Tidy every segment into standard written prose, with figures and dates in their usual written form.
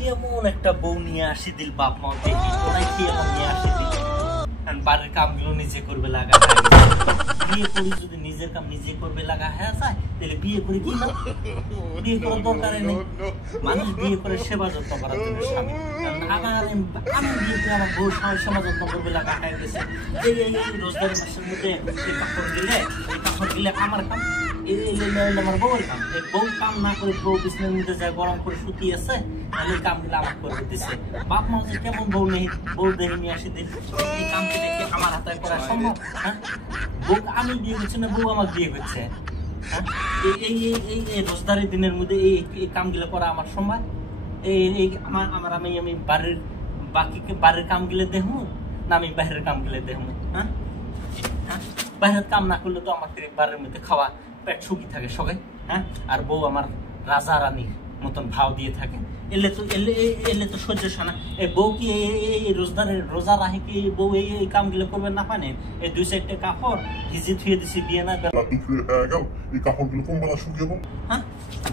কেমন একটা বউ নিয়ে আসি দিল বাপ মা দেখি তোরাই কেমন নিয়ে আসি দিল বাড়ির কামগুলো নিজে করবে লাগা বিয়ে করি যদি নিজের কাম নিজে করবে লাগা হ্যাঁ যায় তাহলে বিয়ে করে কি না বিয়ে করার দরকার নেই মানুষ বিয়ে করে সেবা যত্ন করার জন্য স্বামী আমি বিয়ে করে আমার বউ সেবা যত্ন করবে লাগা হয়ে গেছে এই রোজগারের মাসের মধ্যে এই কাপড় দিলে আমার কাম আমার বউয়ের কাম এই বউ কাম না করে বউ বিছানার মধ্যে যায় গরম করে শুতি আছে তাহলে কাম দিলে আমার করে দিতেছে বাপ মা যে কেমন বউ নেই বউ দেখে নিয়ে আসি দিল এই কামকে দেখে আমার হাতে করা সম্ভব হ্যাঁ বউ আমি বিয়ে করছি না বউ আমার বিয়ে করছে হ্যাঁ এই রোজগারের দিনের মধ্যে এই কামগুলো করা আমার সময় এই আমি বাড়ির কামগুলো দেখবো না আমি বাইরের কামগুলো দেখবো হ্যাঁ বাইরের কাম না করলে তো আমাকে বাড়ির মধ্যে খাওয়া পেট সুখী থাকে সবাই হ্যাঁ আর বউ আমার রাজা রানীর মতন ভাও দিয়ে থাকে এলে তো সহ্য না এই বউ কি এই রোজা রাহে কি বউ এই কামগুলো করবে না পানে এই 2-4টা কাপড় ভিজি থুয়ে দিছি বিয়ে না এই কাপড়গুলো কোন বেলা শুকিয়ে হ্যাঁ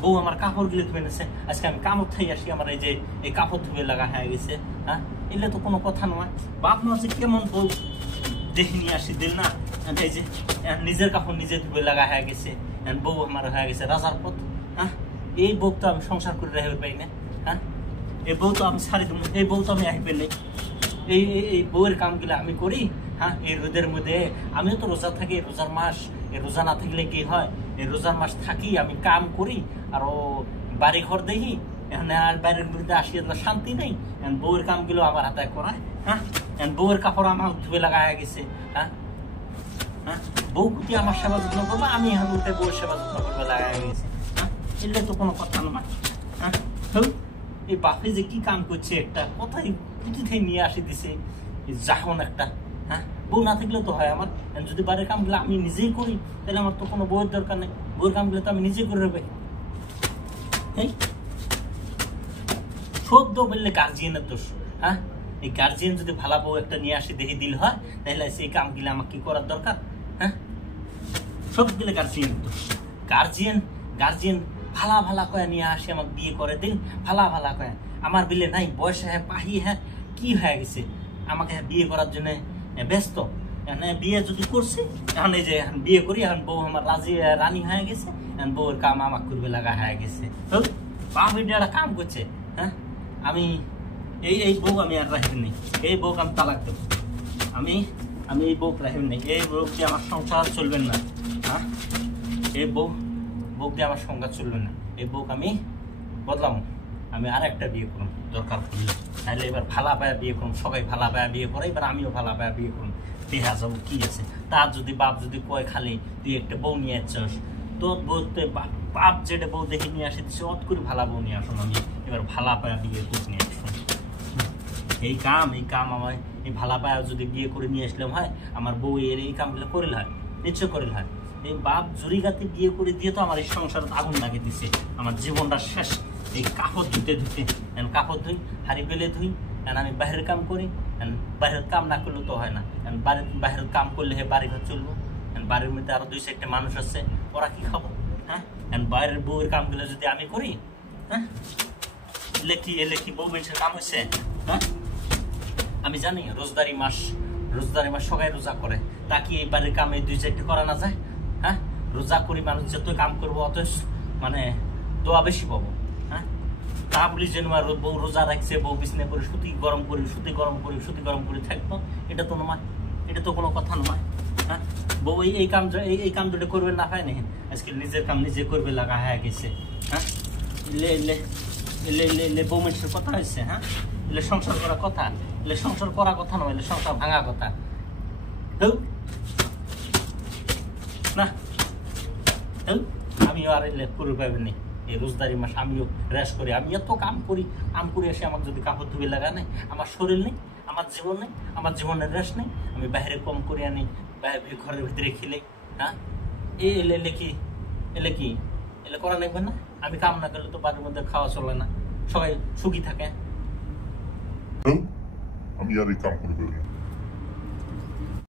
বউ আমার কাপড়গুলো ধুয়ে নিছে আজকে আমি কামড় থাই আসি আমার এই যে এই কাপড় ধুয়ে লাগা হয়ে গেছে হ্যাঁ এলে তো কোনো কথা নয় বাপ মা আছে কেমন বউ দেখে নিয়ে আসি দিল না এই যে নিজের কাপড় নিজে ধুয়ে লাগা হয়ে গেছে বউ আমার হয়ে গেছে রাজার পথ হ্যাঁ এই বউ তো আমি সংসার করে রেখে পাই না হ্যাঁ এই বউ তো আমি ছাড়ি দেবো এই বউ তো আমি আসবে না এই বউয়ের কামগুলো আমি করি হ্যাঁ এই রোদের মধ্যে আমিও তো রোজা থাকি রোজার মাস এই রোজা না থাকলে কি হয় এই রোজার মাস থাকি আমি কাম করি আর ও বাড়ি ঘর দেখি এখানে আর বাড়ির মধ্যে আসি শান্তি নেই বউয়ের কামগুলো আমার হাতে করায় হ্যাঁ বউয়ের কাপড় আমার ধুয়ে লাগা হয়ে গেছে হ্যাঁ হ্যাঁ বউ কুটি আমার সেবা যত্ন করবো আমি এখন উঠে বউয়ের সেবা যত্ন করবে লাগা হয়ে গেছে হ্যাঁ এলে তো কোনো কথা নয় হ্যাঁ এই বাপে যে কি কাম করছে একটা কোথায় কুটি থেকে নিয়ে আসি দিছে জাহন একটা হ্যাঁ বউ না থাকলেও তো হয় আমার যদি বাড়ির কামগুলো আমি নিজেই করি তাহলে আমার তো কোনো বউয়ের দরকার নেই বউয়ের কামগুলো তো আমি নিজেই করে নেবে হ্যাঁ সদ্য বললে গার্জিয়ানের দোষ হ্যাঁ এই গার্জিয়ান যদি ভালো বউ একটা নিয়ে আসি দেখে দিল হয় তাহলে সেই কামগুলো আমাকে কি করার দরকার হ্যাঁ সবগুলো গার্জিয়ানের দোষ গার্জিয়ান ভালা কয়ে নিয়ে আসে আমাকে বিয়ে করে দিন ভালা কয়ে আমার বিলে নাই বয়স হ্যাঁ পাহি হ্যাঁ কি হয়ে গেছে আমাকে বিয়ে করার জন্য ব্যস্ত বিয়ে যদি করছি এখন এই যে বিয়ে করি এখন বউ আমার রানী হয়ে গেছে বউয়ের কাম আমাকে করবে লাগা হয়ে গেছে বাপ একটা কাম করছে হ্যাঁ আমি এই বউ আমি আর রাখি নেই এই বউকে আমি তালাক দেবো আমি এই বউকে রাখি নেই এই বউ দিয়ে আমার সংসার চলবেন না হ্যাঁ এই বউ দিয়ে আমার সংসার চলবে না এই বউকে আমি বদলাম আমি আর একটা বিয়ে করুন দরকার পড়লে তাহলে এবার ভালা পায়া বিয়ে করুন সবাই ভালা পায়া বিয়ে করে এবার আমিও ভালা পায়া বিয়ে করুন দেখা যাবো কি আছে তার যদি বাপ যদি কয় খালি তুই একটা বউ নিয়ে আসছিস তোর বউ বাপ যেটা বউ দেখে নিয়ে আসে সে অত করে ভালা বউ নিয়ে আসুন আমি এবার ভালা পায়া বিয়ে করে নিয়ে আসুন এই কাম আমার এই ভালা পায়া যদি বিয়ে করে নিয়ে আসলাম হয় আমার বউ এর এই কামগুলো করিল হয় নিশ্চয় করিল হয় এই বাপ জুরিগাতে বিয়ে করে দিয়ে তো আমার এই সংসার আগুন লাগিয়ে দিছে আমার জীবনটা শেষ এই কাপড় ধুতে কাপড় ধুই হাড়ি বেলে ধুই আমি বাইরের কাম করি বাইরের কাম না করলে তো হয় না বাইরের কাম করলে বাড়ি ঘর চলবো বাড়ির মধ্যে আরো 2-4টা মানুষ আছে ওরা কি খাবো হ্যাঁ বাইরের বউয়ের কামগুলো যদি আমি করি হ্যাঁ এলে কি বউ মানুষের কাম হয়েছে হ্যাঁ আমি জানি রোজদারি মাস সবাই রোজা করে তা কি এই বাড়ির কাম এই 2-4টা করা না যায় হ্যাঁ রোজা করি মানুষ যত কাম করবো অত মানে দোয়া বেশি পাবো হ্যাঁ তা বলি যেন বউ রোজা রাখছে বউ বিছনে করে সুতি গরম করি থাকতো এটা তো নয় এটা তো কোনো কথা নয় হ্যাঁ বউ এই কাম দুটো করবে না হয় না আজকে নিজের কাম নিজে করবে লাগা হয়ে গেছে হ্যাঁ বউ মানুষের কথা হয়েছে হ্যাঁ এলে সংসার করা কথা এলে সংসার করা কথা নয় এলে সংসার ভাঙা কথা না আমিও আর এলে করে পাবেন নি এই রোজদারি মাস আমিও রেস্ট করি আমি এত কাম করি এসে আমাকে যদি কাপড় ধুয়ে লাগা নেই আমার শরীর নেই আমার জীবন নেই আমার জীবনের রেস্ট নেই আমি বাইরে কম করে আনি ঘরের ভিতরে খেলে হ্যাঁ এলে করা লাগবে না আমি কাম না করলে তো বাড়ির মধ্যে খাওয়া চলে না সবাই সুখী থাকে আমি আর এই কাম করবে